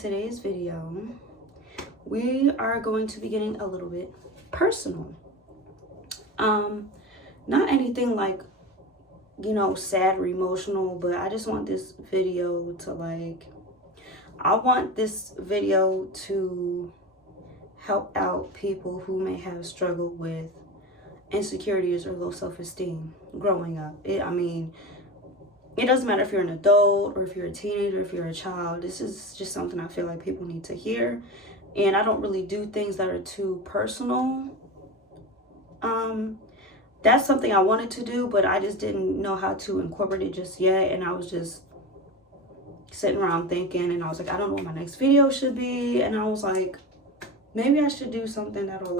today's video, we are going to be getting a little bit personal. Not anything like, sad or emotional, but I just want this video to I want this video to help out people who may have struggled with insecurities or low self-esteem growing up. It doesn't matter if you're an adult or if you're a teenager, if you're a child. This is just something I feel like people need to hear. And I don't really do things that are too personal. That's something I wanted to do, but I just didn't know how to incorporate it just yet. And I was just sitting around thinking, and I was like, I don't know what my next video should be. And I was like, maybe I should do something that'll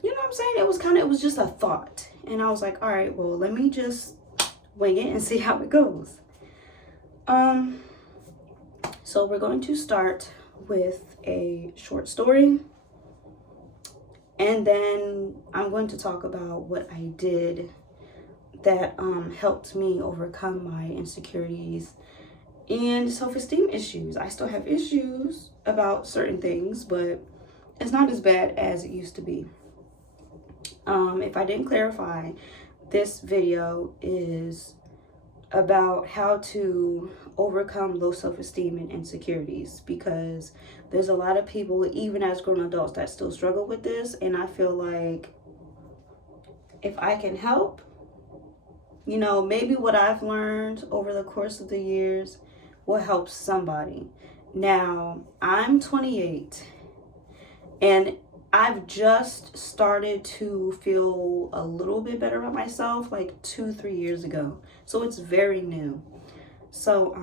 you know what I'm saying? It was just a thought. And I was like, all right, well, let me just wing it and see how it goes. So we're going to start with a short story. And then I'm going to talk about what I did that helped me overcome my insecurities and self-esteem issues. I still have issues about certain things, but it's not as bad as it used to be. If I didn't clarify, this video is about how to overcome low self-esteem and insecurities, because there's a lot of people, even as grown adults, that still struggle with this. And I feel like if I can help, maybe what I've learned over the course of the years will help somebody. Now, I'm 28 and I've just started to feel a little bit better about myself like 2-3 years ago. So it's very new. So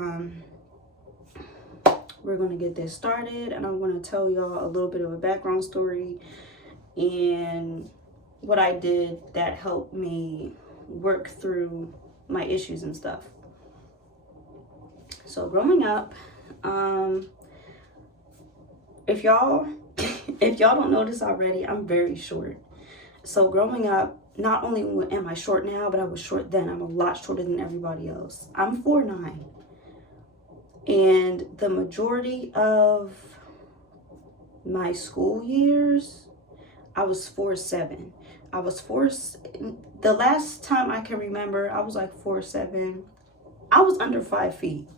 we're going to get this started, and I'm going to tell y'all a little bit of a background story and what I did that helped me work through my issues and stuff. So growing up, if y'all don't notice already, I'm very short. So growing up, not only am I short now, but I was short then. I'm a lot shorter than everybody else. I'm 4'9". And the majority of my school years, I was 4'7". The last time I can remember, I was like 4'7". I was under 5 feet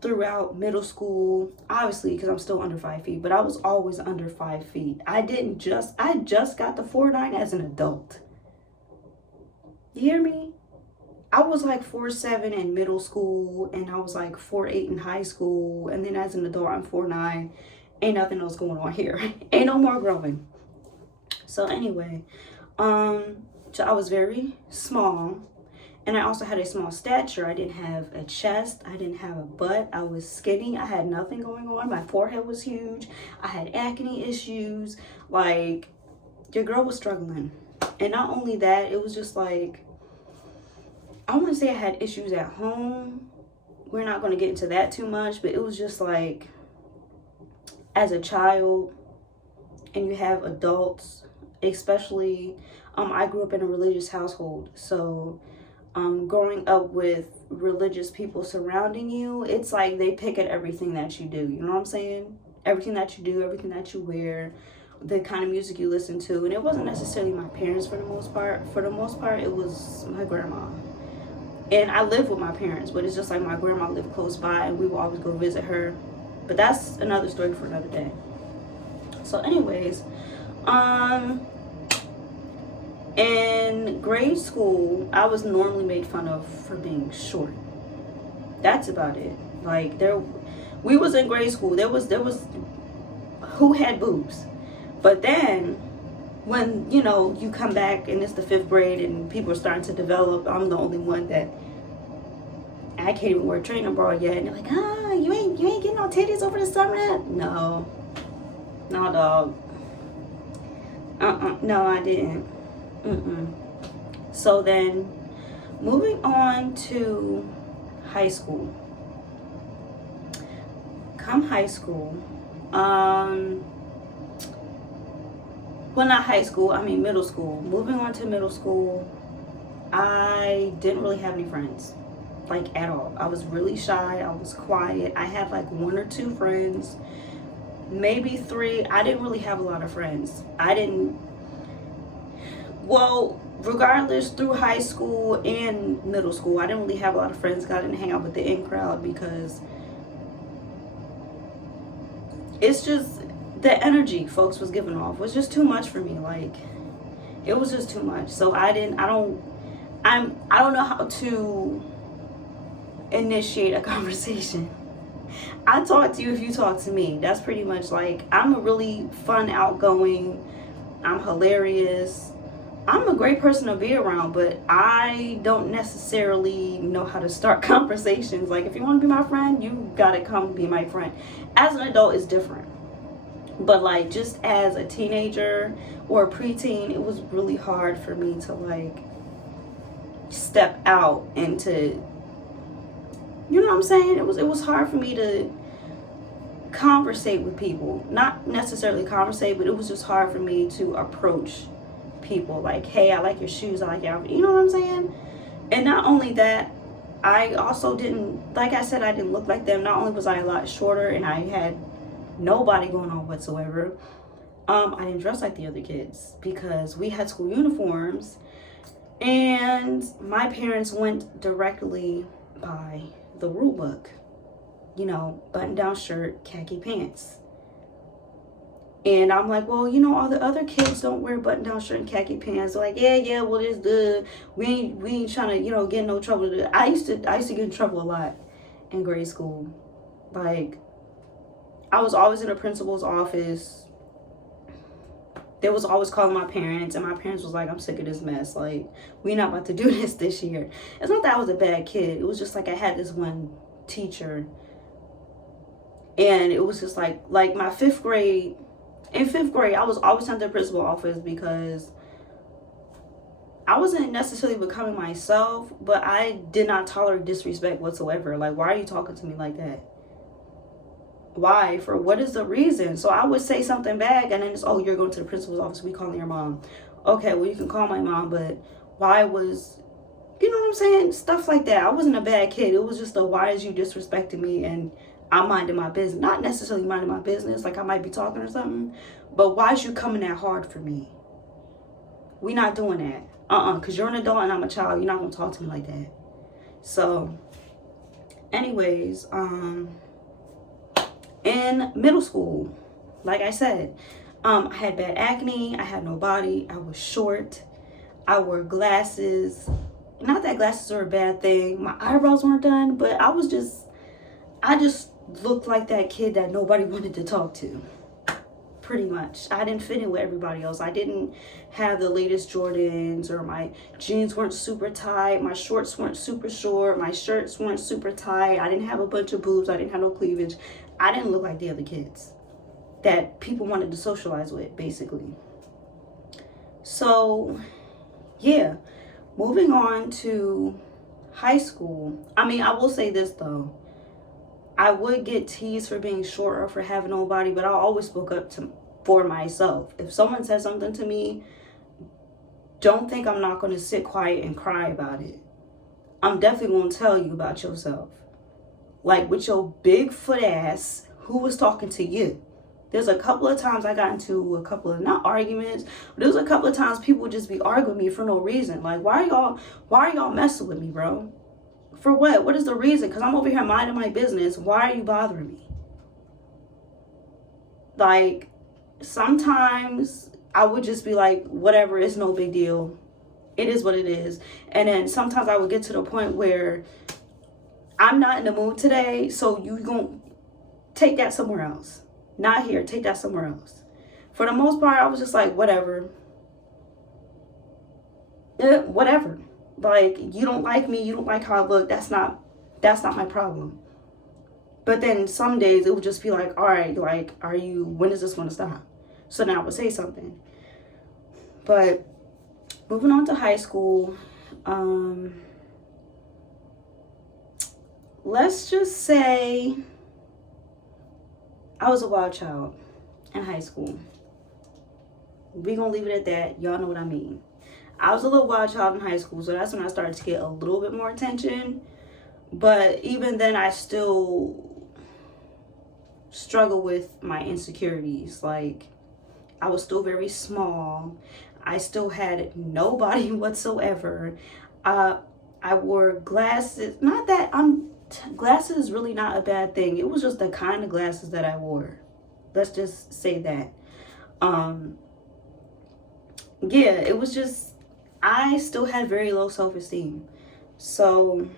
throughout middle school, obviously, because I'm still under 5 feet, but I was always under 5 feet. I just got the 4'9" as an adult. You hear me? I was like 4'7" in middle school, and I was like 4'8" in high school, and then as an adult, I'm 4'9". Ain't nothing else going on here. Ain't no more growing. So anyway, so I was very small. And I also had a small stature. I didn't have a chest. I didn't have a butt. I was skinny. I had nothing going on. My forehead was huge. I had acne issues. Your girl was struggling. And not only that, it was just I want to say I had issues at home. We're not going to get into that too much, but it was just as a child, and you have adults, especially, I grew up in a religious household. So growing up with religious people surrounding you, it's like they pick at everything that you do. You know what I'm saying? Everything that you do, everything that you wear, the kind of music you listen to. And it wasn't necessarily my parents for the most part. For the most part, it was my grandma. And I lived with my parents, but it's just like my grandma lived close by, and we would always go visit her. But that's another story for another day. So anyways, in grade school, I was normally made fun of for being short. That's about it. We was in grade school. There was who had boobs. But then when, you come back and it's the 5th grade and people are starting to develop, I'm the only one that I can't even wear a training bra yet. And they're like, you ain't getting no titties over the summer? No, dog. No, I didn't. So then moving on to high school. Come high school, well, not high school, I mean middle school. Moving on to middle school, I didn't really have any friends. like at all. I was really shy. I was quiet. I had like 1 or 2 friends, maybe 3. I didn't really have a lot of friends. Well, regardless, through high school and middle school, I didn't really have a lot of friends. I didn't hang out with the in crowd because it's just the energy folks was giving off was just too much for me. Like, it was just too much. So I don't know how to initiate a conversation. I talk to you if you talk to me. That's pretty much like, I'm a really fun, outgoing, I'm hilarious, I'm a great person to be around, but I don't necessarily know how to start conversations. Like, if you want to be my friend, you gotta come be my friend. As an adult, it's different. But like, just as a teenager or a preteen, it was really hard for me to like step out into, you know what I'm saying? It was hard for me to conversate with people. Not necessarily conversate, but it was just hard for me to approach people. Like, hey, I like your shoes, I like your outfit. You know what I'm saying? And not only that, I also didn't, like I said, I didn't look like them. Not only was I a lot shorter and I had nobody going on whatsoever, I didn't dress like the other kids because we had school uniforms, and my parents went directly by the rule book. You know, button down shirt, khaki pants. And I'm like, well, you know, all the other kids don't wear button down shirt and khaki pants. They're like, yeah, well, it's good. We ain't trying to, you know, get in no trouble. I used to get in trouble a lot in grade school. Like, I was always in the principal's office. They was always calling my parents, and my parents was like, I'm sick of this mess. Like, we're not about to do this year. It's not that I was a bad kid. It was just like I had this one teacher, and it was just like my 5th grade. In 5th grade, I was always sent to the principal's office because I wasn't necessarily becoming myself, but I did not tolerate disrespect whatsoever. Like, why are you talking to me like that? Why? For what is the reason? So I would say something back, and then it's, oh, you're going to the principal's office, we calling your mom. Okay, well, you can call my mom, but why was, you know what I'm saying? Stuff like that. I wasn't a bad kid. It was just a, why is you disrespecting me? And I'm minding my business. Not necessarily minding my business, like I might be talking or something, but why is you coming that hard for me? We not doing that. Because you're an adult and I'm a child. You're not going to talk to me like that. So, anyways, in middle school, like I said, I had bad acne, I had no body, I was short, I wore glasses. Not that glasses are a bad thing, my eyebrows weren't done, but I just looked like that kid that nobody wanted to talk to, pretty much. I didn't fit in with everybody else. I didn't have the latest Jordans, or my jeans weren't super tight, my shorts weren't super short, my shirts weren't super tight, I didn't have a bunch of boobs, I didn't have no cleavage. I didn't look like the other kids that people wanted to socialize with, basically. So, yeah, moving on to high school. I mean, I will say this though. I would get teased for being short or for having no body, but I always spoke up for myself. If someone said something to me, don't think I'm not going to sit quiet and cry about it. I'm definitely going to tell you about yourself. Like, with your Bigfoot ass, who was talking to you? There's a couple of times I got into a couple of, not arguments, but there was a couple of times people would just be arguing with me for no reason. Like, why are y'all messing with me, bro? For what? What is the reason? Because I'm over here minding my business. Why are you bothering me? Like, sometimes I would just be like, whatever, it's no big deal. It is what it is. And then sometimes I would get to the point where I'm not in the mood today, so you gonna take that somewhere else. Not here, take that somewhere else. For the most part, I was just like, whatever. Whatever. Like, you don't like me, you don't like how I look, that's not my problem. But then some days it would just be like, all right, like, when is this gonna stop? So then I would say something. But moving on to high school, let's just say I was a wild child in high school. We're going to leave it at that. Y'all know what I mean. I was a little wild child in high school, so that's when I started to get a little bit more attention. But even then, I still struggle with my insecurities. Like, I was still very small. I still had nobody whatsoever. Uh, I wore glasses. Not that glasses is really not a bad thing. It was just the kind of glasses that I wore. Let's just say that. Um, yeah, it was just, I still had very low self-esteem. So,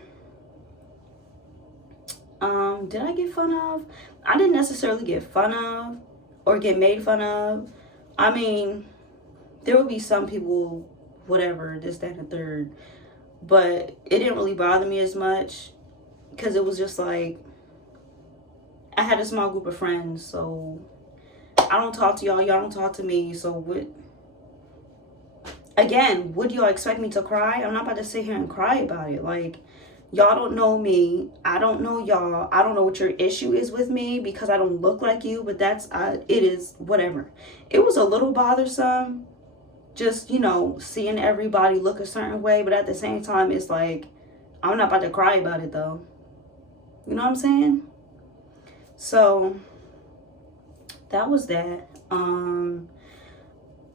did I get fun of? I didn't necessarily get fun of or get made fun of. I mean, there would be some people, whatever, this, that, and the third, but it didn't really bother me as much because it was just like, I had a small group of friends, so I don't talk to y'all, y'all don't talk to me, so what? Again, would y'all expect me to cry? I'm not about to sit here and cry about it. Like, y'all don't know me. I don't know y'all. I don't know what your issue is with me because I don't look like you, but it is whatever. It was a little bothersome just, seeing everybody look a certain way, but at the same time, it's like, I'm not about to cry about it though. You know what I'm saying? So, that was that.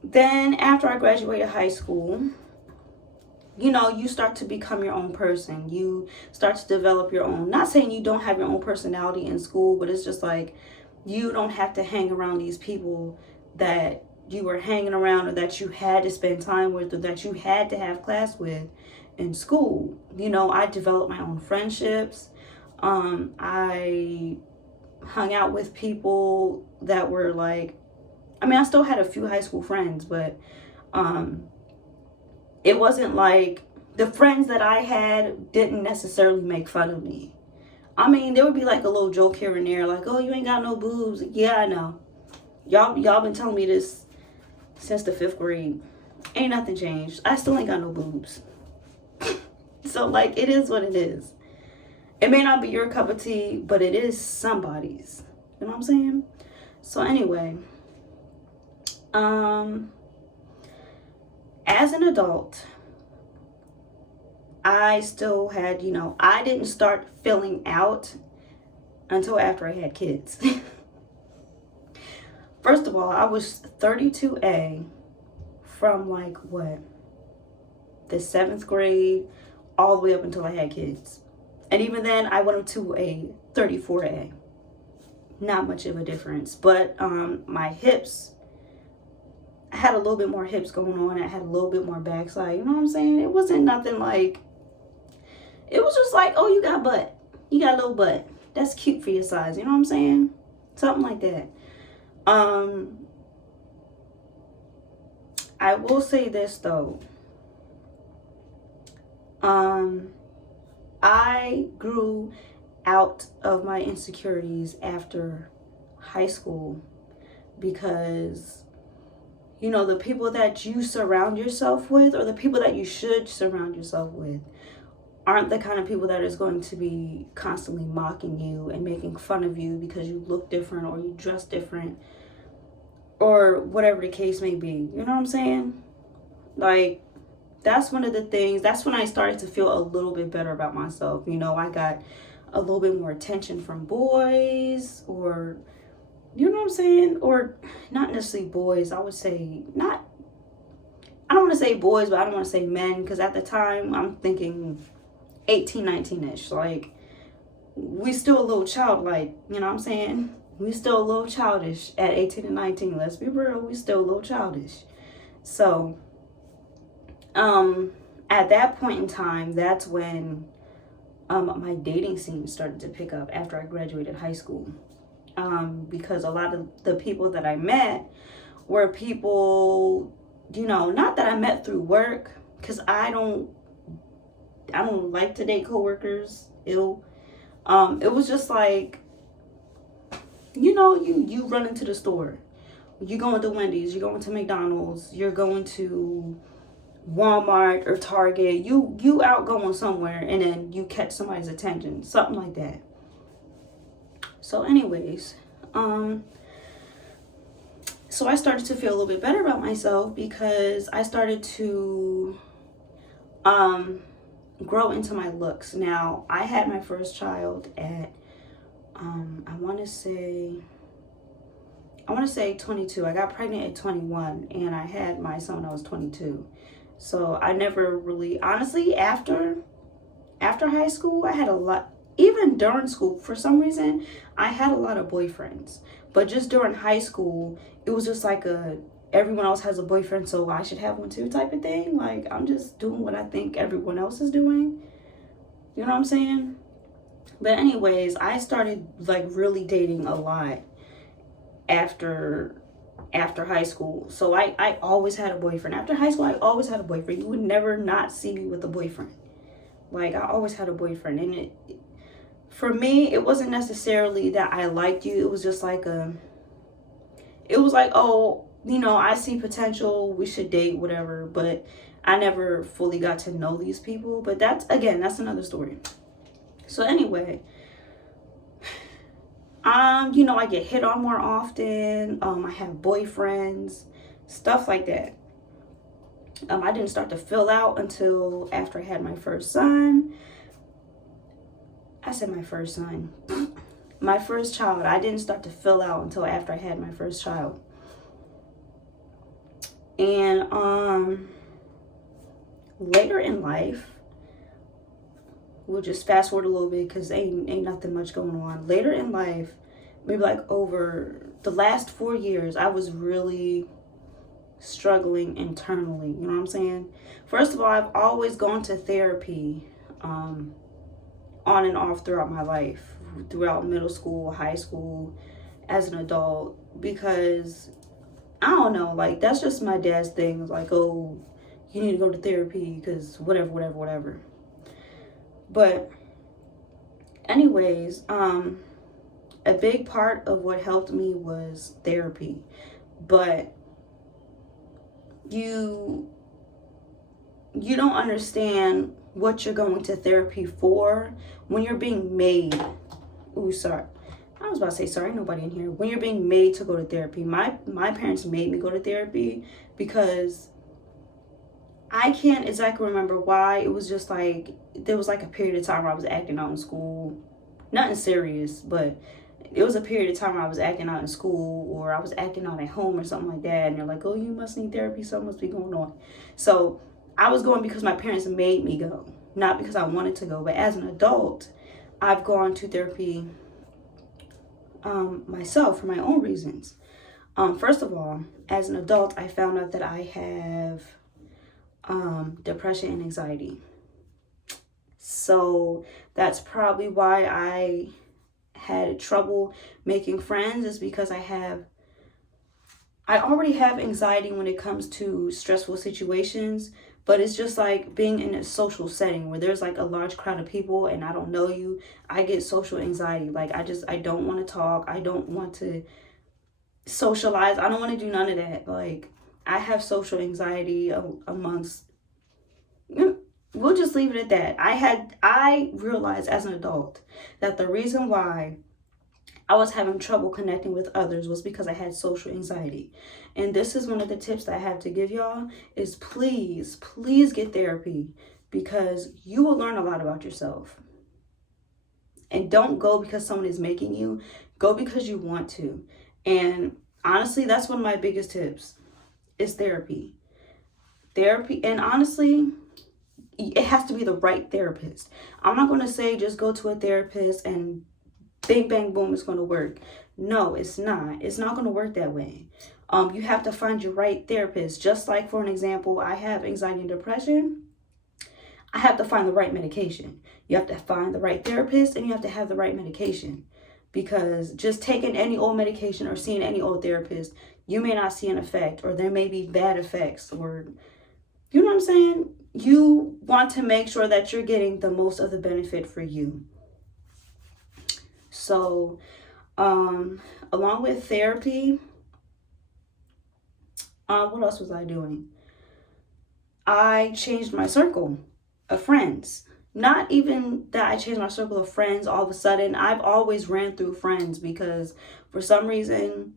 Then after I graduated high school, you start to become your own person. You start to develop your own, not saying you don't have your own personality in school, but it's just like, you don't have to hang around these people that you were hanging around or that you had to spend time with or that you had to have class with in school. I developed my own friendships. I hung out with people that were like, I still had a few high school friends, but it wasn't like the friends that I had didn't necessarily make fun of me. There would be like a little joke here and there, like, oh, you ain't got no boobs. Yeah, I know. Y'all been telling me this since the 5th grade. Ain't nothing changed. I still ain't got no boobs. So, like, it is what it is. It may not be your cup of tea, but it is somebody's. You know what I'm saying? So, anyway. As an adult, I still had, I didn't start filling out until after I had kids. First of all, I was 32A from like what? The 7th grade all the way up until I had kids. And even then, I went up to a 34A. Not much of a difference. But my hips, I had a little bit more hips going on. I had a little bit more backside. You know what I'm saying? It wasn't nothing like, it was just like, oh, you got butt. You got a little butt. That's cute for your size. You know what I'm saying? Something like that. I will say this though. I grew out of my insecurities after high school because, the people that you surround yourself with, or the people that you should surround yourself with, aren't the kind of people that is going to be constantly mocking you and making fun of you because you look different or you dress different or whatever the case may be. You know what I'm saying? Like, that's one of the things, that's when I started to feel a little bit better about myself. I got a little bit more attention from boys, or, you know what I'm saying? Or not necessarily boys, I would say, I don't want to say boys, but I don't want to say men, because at the time, I'm thinking 18, 19-ish. Like, we still a little childlike, you know what I'm saying? We still a little childish at 18 and 19. Let's be real, we still a little childish. So, at that point in time, that's when my dating scene started to pick up after I graduated high school. Because a lot of the people that I met were people, not that I met through work, because I don't like to date coworkers. Ew. It was just like, you run into the store. You go into Wendy's, you're going to McDonald's, you're going to Walmart or Target. You out going somewhere and then you catch somebody's attention. Something like that. So anyways, so I started to feel a little bit better about myself because I started to grow into my looks. Now, I had my first child at, I want to say 22. I got pregnant at 21 and I had my son when I was 22. So I never really, honestly, after high school, I had a lot, even during school, for some reason, I had a lot of boyfriends. But just during high school, it was just like everyone else has a boyfriend, so I should have one too type of thing. Like, I'm just doing what I think everyone else is doing. You know what I'm saying? But anyways, I started like really dating a lot after high school. So I always had a boyfriend. After high school, I always had a boyfriend. You would never not see me with a boyfriend. Like, I always had a boyfriend. And for me, it wasn't necessarily that I liked you. It was just like it was like, oh, you know, I see potential, we should date, whatever. But I never fully got to know these people. But that's another story. So anyway, you know, I get hit on more often. I have boyfriends, stuff like that. I didn't start to fill out until after I had my first son. I said my first son. My first child. I didn't start to fill out until after I had my first child. And later in life, we'll just fast forward a little bit because ain't nothing much going on. Later in life, maybe like over the last 4 years, I was really struggling internally. You know what I'm saying? First of all, I've always gone to therapy on and off throughout my life, throughout middle school, high school, as an adult, because I don't know, like, that's just my dad's thing. It's like, oh, you need to go to therapy because whatever. But anyways, a big part of what helped me was therapy. But you don't understand what you're going to therapy for when you're being made. Ooh, sorry. I was about to say sorry, nobody in here. When you're being made to go to therapy. My parents made me go to therapy because I can't exactly remember why. It was just like, there was like a period of time where I was acting out in school. Nothing serious, but it was a period of time where I was acting out in school or I was acting out at home or something like that. And they're like, oh, you must need therapy. Something must be going on. So I was going because my parents made me go, not because I wanted to go. But as an adult, I've gone to therapy myself for my own reasons. First of all, as an adult, I found out that I have depression and anxiety. So that's probably why I had trouble making friends, is because I already have anxiety when it comes to stressful situations. But it's just like being in a social setting where there's like a large crowd of people and I don't know you. I get social anxiety. Like, I don't want to talk. I don't want to socialize. I don't want to do none of that. Like, I have social anxiety amongst, we'll just leave it at that. I realized as an adult that the reason why I was having trouble connecting with others was because I had social anxiety. And this is one of the tips that I have to give y'all is please get therapy, because you will learn a lot about yourself. And don't go because someone is making you. Go because you want to. And honestly, that's one of my biggest tips is therapy. And honestly, it has to be the right therapist. I'm not going to say just go to a therapist and bing, bang, boom, it's going to work. No, it's not. It's not going to work that way. You have to find your right therapist. Just like, for an example, I have anxiety and depression. I have to find the right medication. You have to find the right therapist and you have to have the right medication. Because just taking any old medication or seeing any old therapist, you may not see an effect, or there may be bad effects, or, you know what I'm saying? You want to make sure that you're getting the most of the benefit for you. So, along with therapy, what else was I doing? I changed my circle of friends. Not even that I changed my circle of friends all of a sudden. I've always ran through friends because for some reason,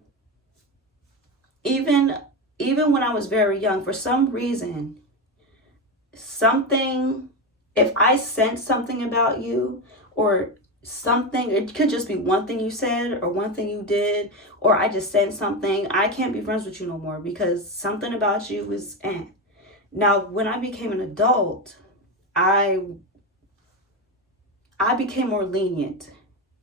even when I was very young, for some reason, something If I sense something about you, or something, it could just be one thing you said or one thing you did, or I just said something, I can't be friends with you no more because something about you was eh. Now, when I became an adult, I became more lenient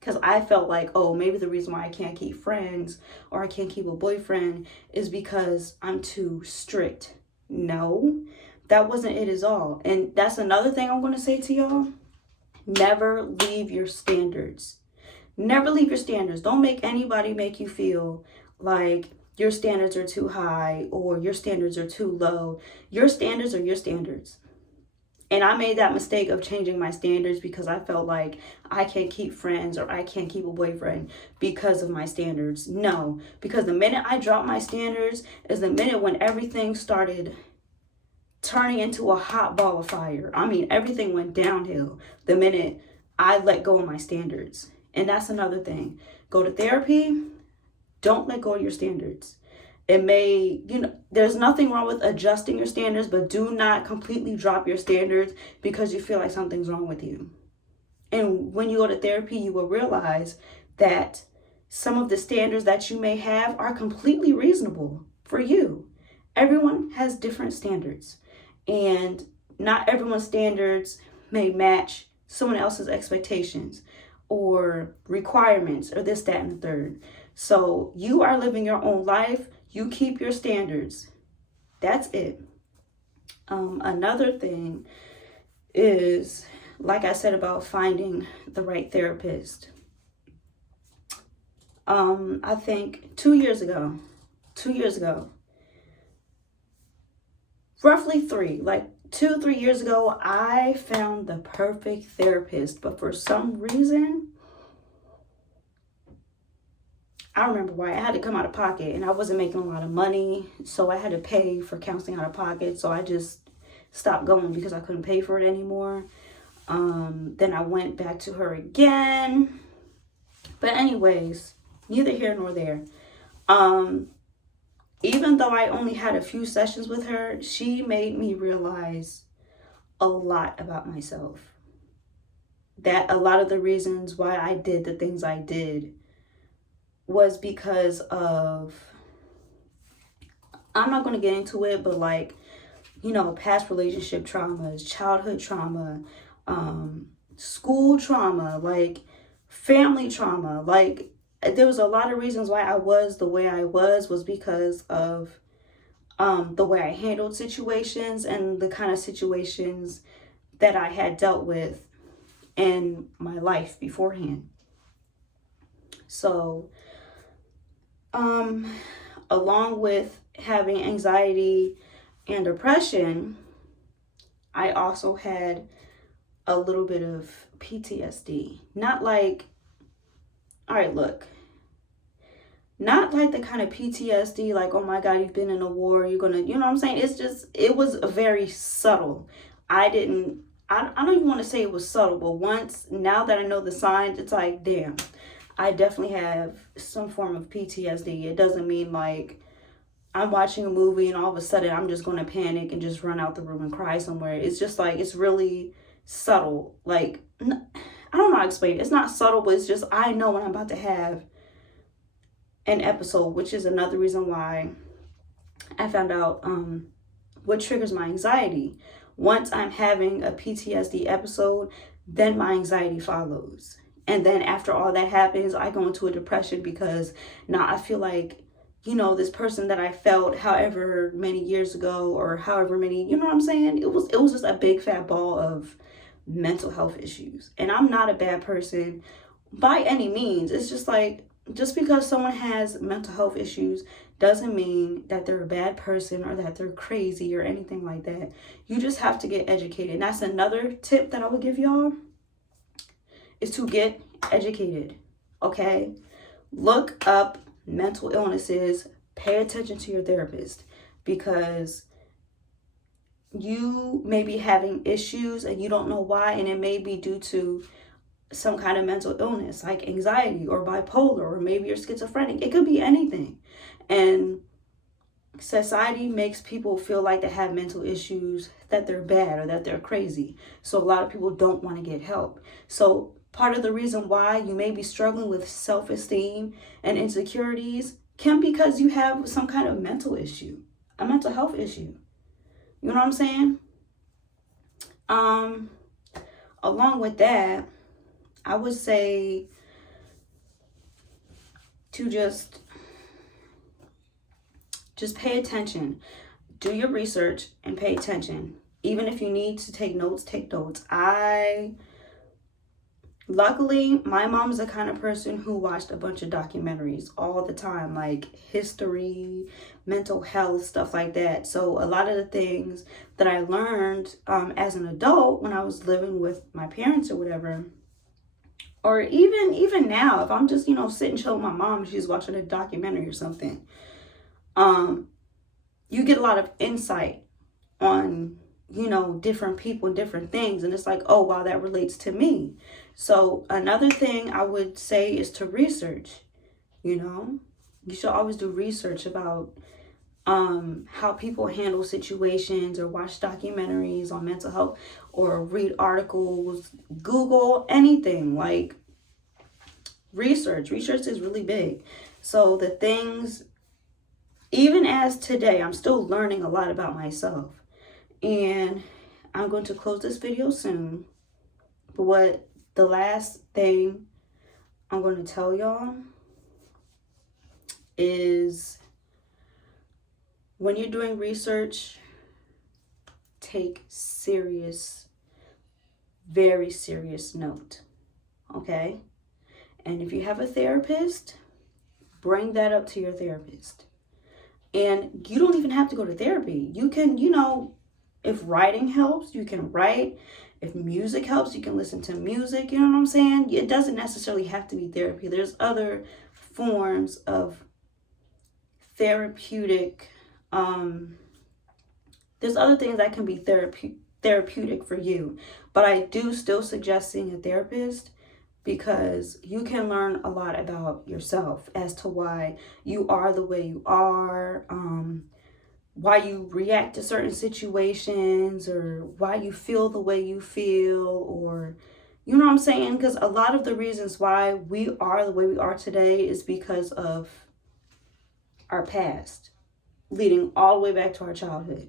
because I felt like, oh, maybe the reason why I can't keep friends or I can't keep a boyfriend is because I'm too strict. No, that wasn't it at all. And that's another thing I'm going to say to y'all. Never leave your standards. Never leave your standards. Don't make anybody make you feel like your standards are too high or your standards are too low. Your standards are your standards. And I made that mistake of changing my standards because I felt like I can't keep friends or I can't keep a boyfriend because of my standards. No, because the minute I dropped my standards is the minute when everything started turning into a hot ball of fire. I mean, everything went downhill the minute I let go of my standards. And that's another thing. Go to therapy. Don't let go of your standards. It may, there's nothing wrong with adjusting your standards, but do not completely drop your standards because you feel like something's wrong with you. And when you go to therapy, you will realize that some of the standards that you may have are completely reasonable for you. Everyone has different standards, and not everyone's standards may match someone else's expectations or requirements or this, that, and the third. So you are living your own life. You keep your standards. That's it. Another thing is, like I said about finding the right therapist. I think 2 years ago, roughly 3 years ago, I found the perfect therapist. But for some reason, I remember why. I had to come out of pocket and I wasn't making a lot of money. So I had to pay for counseling out of pocket. So I just stopped going because I couldn't pay for it anymore. Then I went back to her again. But anyways, neither here nor there. Even though I only had a few sessions with her, she made me realize a lot about myself. That a lot of the reasons why I did the things I did was because of, I'm not going to get into it, but like, past relationship traumas, childhood trauma, school trauma, like family trauma. Like, there was a lot of reasons why I was the way I was because of the way I handled situations and the kind of situations that I had dealt with in my life beforehand. So, along with having anxiety and depression, I also had a little bit of PTSD. Not like, all right, look, not like the kind of PTSD like, oh my God, you've been in a war, you're gonna, you know what I'm saying? It's just, it was very subtle. I don't even want to say it was subtle, but now that I know the signs, it's like, damn, I definitely have some form of PTSD. It doesn't mean like I'm watching a movie and all of a sudden I'm just going to panic and just run out the room and cry somewhere. It's just like, it's really subtle. Like, I don't know how to explain it. It's not subtle, but it's just, I know when I'm about to have an episode, which is another reason why I found out what triggers my anxiety. Once I'm having a PTSD episode, then my anxiety follows. And then after all that happens, I go into a depression because now I feel like, this person that I felt however many years ago or however many, you know what I'm saying? It was just a big fat ball of mental health issues. And I'm not a bad person by any means. It's just like, just because someone has mental health issues doesn't mean that they're a bad person or that they're crazy or anything like that. You just have to get educated. And that's another tip that I would give y'all, is to get educated, okay? Look up mental illnesses. Pay attention to your therapist, because you may be having issues and you don't know why, and it may be due to some kind of mental illness like anxiety or bipolar, or maybe you're schizophrenic. It could be anything. And society makes people feel like they have mental issues, that they're bad or that they're crazy. So a lot of people don't want to get help. So part of the reason why you may be struggling with self-esteem and insecurities can be because you have some kind of mental issue, a mental health issue. You know what I'm saying? Along with that, I would say to just pay attention. Do your research and pay attention. Even if you need to take notes, take notes. Luckily, my mom's the kind of person who watched a bunch of documentaries all the time, like history, mental health, stuff like that. So a lot of the things that I learned as an adult when I was living with my parents or whatever, or even now, if I'm just, sitting chill with my mom, she's watching a documentary or something, you get a lot of insight on, different people and different things. And it's like, oh, wow, that relates to me. So another thing I would say is to research, you should always do research about how people handle situations, or watch documentaries on mental health, or read articles, Google anything. Like, research is really big. So the things, even as today, I'm still learning a lot about myself. And I'm going to close this video soon. But the last thing I'm going to tell y'all is, when you're doing research, take very serious note. Okay? And if you have a therapist, bring that up to your therapist. And you don't even have to go to therapy. You can, if writing helps, you can write. If music helps, you can listen to music. You know what I'm saying? It doesn't necessarily have to be therapy. There's other forms of therapeutic. There's other things that can be therapeutic for you. But I do still suggest seeing a therapist, because you can learn a lot about yourself as to why you are the way you are, why you react to certain situations, or why you feel the way you feel, or, you know what I'm saying? Because a lot of the reasons why we are the way we are today is because of our past, leading all the way back to our childhood.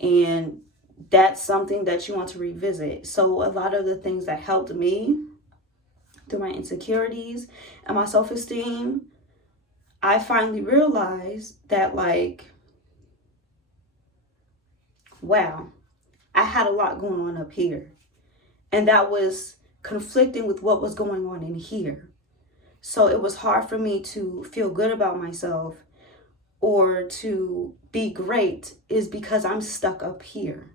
And that's something that you want to revisit. So a lot of the things that helped me through my insecurities and my self-esteem, I finally realized that, like, wow, I had a lot going on up here. And that was conflicting with what was going on in here. So it was hard for me to feel good about myself or to be great, is because I'm stuck up here.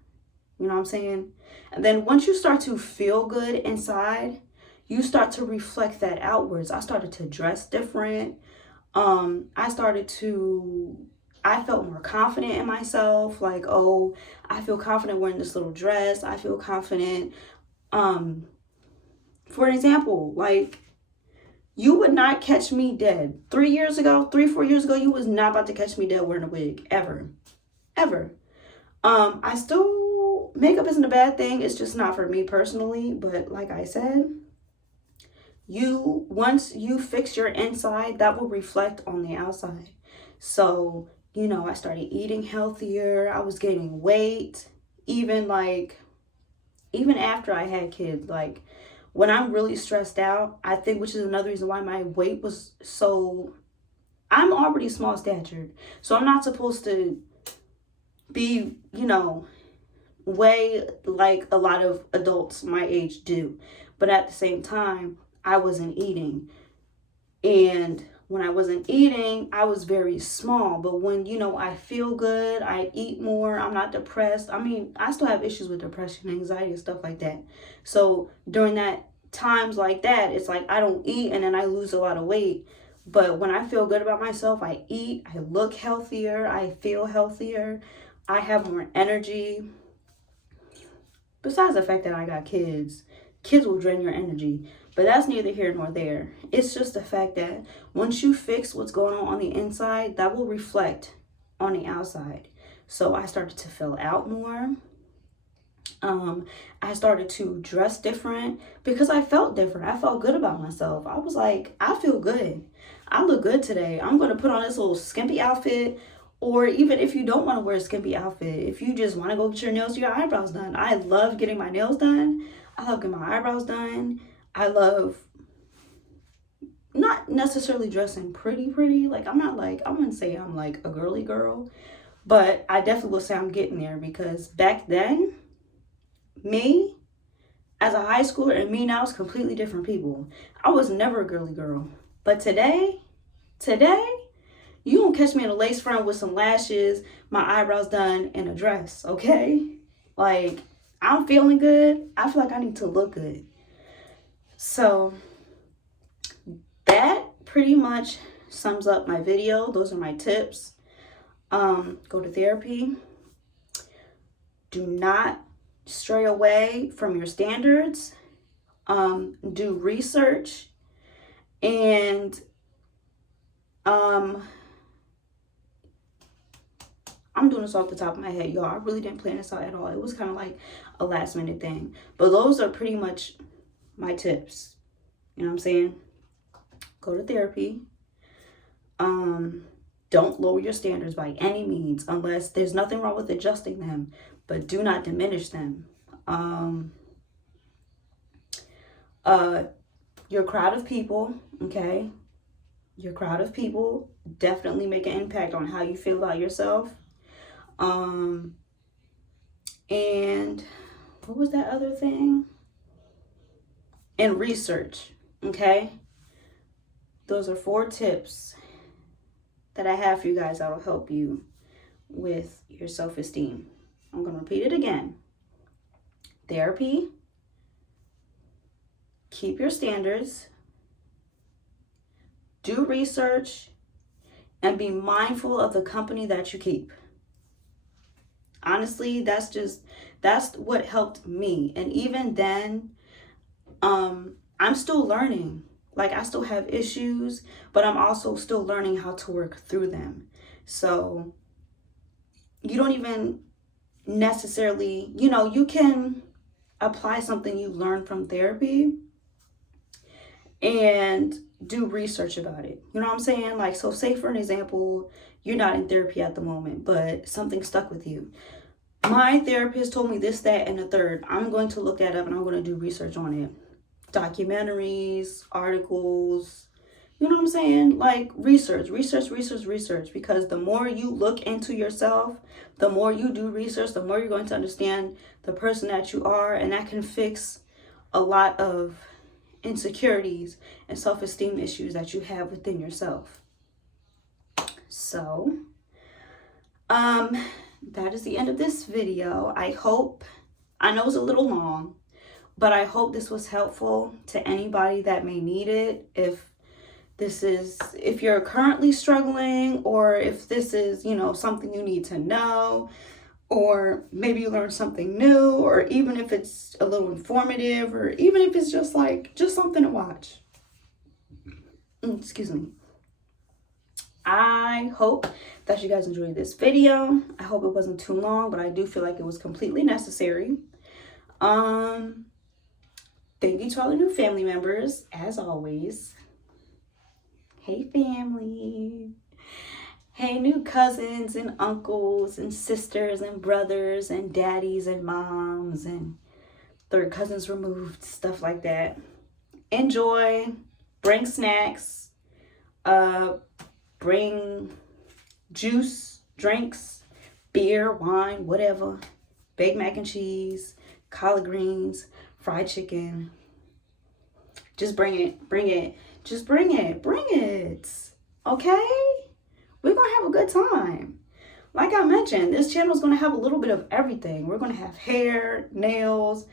You know what I'm saying? And then once you start to feel good inside, you start to reflect that outwards. I started to dress different. I felt more confident in myself. Like, oh, I feel confident wearing this little dress. I feel confident. For an example, like, you would not catch me dead. 4 years ago, you was not about to catch me dead wearing a wig, ever. I still, makeup isn't a bad thing. It's just not for me personally. But like I said, once you fix your inside, that will reflect on the outside. So, I started eating healthier. I was gaining weight, even after I had kids. Like, when I'm really stressed out, I think, which is another reason why my weight was so, I'm already small statured, so I'm not supposed to be, weigh like a lot of adults my age do. But at the same time, I wasn't eating. And when I wasn't eating, I was very small. But when, I feel good, I eat more, I'm not depressed. I mean, I still have issues with depression, anxiety, and stuff like that. So during that times like that, it's like I don't eat and then I lose a lot of weight. But when I feel good about myself, I eat, I look healthier, I feel healthier, I have more energy. Besides the fact that I got kids will drain your energy. But that's neither here nor there. It's just the fact that once you fix what's going on the inside, that will reflect on the outside. So I started to fill out more. I started to dress different because I felt different. I felt good about myself. I was like, I feel good. I look good today. I'm going to put on this little skimpy outfit. Or even if you don't want to wear a skimpy outfit, if you just want to go get your nails or your eyebrows done. I love getting my nails done. I love getting my eyebrows done. I love not necessarily dressing pretty. Like, I'm not like, I wouldn't say I'm like a girly girl. But I definitely will say I'm getting there, because back then, me as a high schooler and me now is completely different people. I was never a girly girl. But today, you don't catch me in a lace front with some lashes, my eyebrows done, and a dress, okay? Like, I'm feeling good. I feel like I need to look good. So that pretty much sums up my video. Those are my tips. Go to therapy. Do not stray away from your standards. Do research. And I'm doing this off the top of my head, y'all. I really didn't plan this out at all. It was kind of like a last minute thing. But those are pretty much my tips. You know what I'm saying? Go to therapy. Don't lower your standards by any means, unless there's nothing wrong with adjusting them, but do not diminish them. Your crowd of people, okay? Your crowd of people definitely make an impact on how you feel about yourself. And what was that other thing? And research, okay? Those are 4 tips that I have for you guys that will help you with your self-esteem. I'm going to repeat it again. Therapy. Keep your standards. Do research. And be mindful of the company that you keep. Honestly, that's what helped me. And even then, I'm still learning. Like, I still have issues, but I'm also still learning how to work through them. So you don't even necessarily, you can apply something you learned from therapy and do research about it. You know what I'm saying? Like, so say for an example, you're not in therapy at the moment, but something stuck with you. My therapist told me this, that, and the third. I'm going to look that up and I'm going to do research on it. Documentaries, articles, you know what I'm saying? Like, research, because the more you look into yourself, the more you do research, the more you're going to understand the person that you are, and that can fix a lot of insecurities and self-esteem issues that you have within yourself. So, that is the end of this video. I know it's a little long, but I hope this was helpful to anybody that may need it. If you're currently struggling, or if this is, something you need to know, or maybe you learned something new, or even if it's a little informative, or even if it's just something to watch. Excuse me. I hope that you guys enjoyed this video. I hope it wasn't too long, but I do feel like it was completely necessary. Thank you to all the new family members, as always. Hey, family. Hey, new cousins and uncles and sisters and brothers and daddies and moms and third cousins removed, stuff like that. Enjoy. Bring snacks. Bring juice, drinks, beer, wine, whatever. Baked mac and cheese, collard greens, fried chicken. Just bring it. Just bring it. Okay? We're going to have a good time. Like I mentioned, this channel is going to have a little bit of everything. We're going to have hair, nails,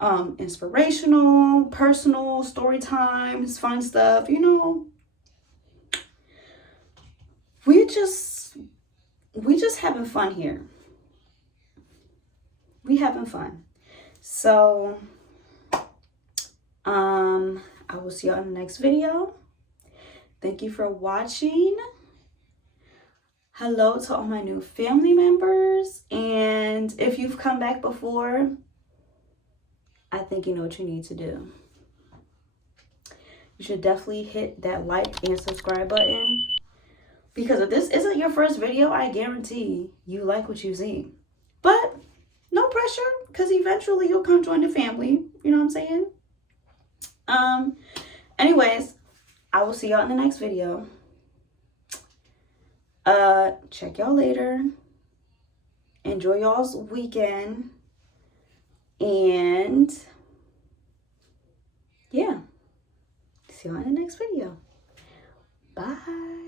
inspirational, personal, story times, fun stuff, We just having fun here. We having fun. So, I will see y'all in the next video. Thank you for watching. Hello to all my new family members. And if you've come back before, I think you know what you need to do. You should definitely hit that like and subscribe button. Because if this isn't your first video, I guarantee you like what you see. But no pressure, because eventually you'll come join the family. You know what I'm saying? Anyways, I will see y'all in the next video. Check y'all later. Enjoy y'all's weekend. And yeah, see y'all in the next video. Bye.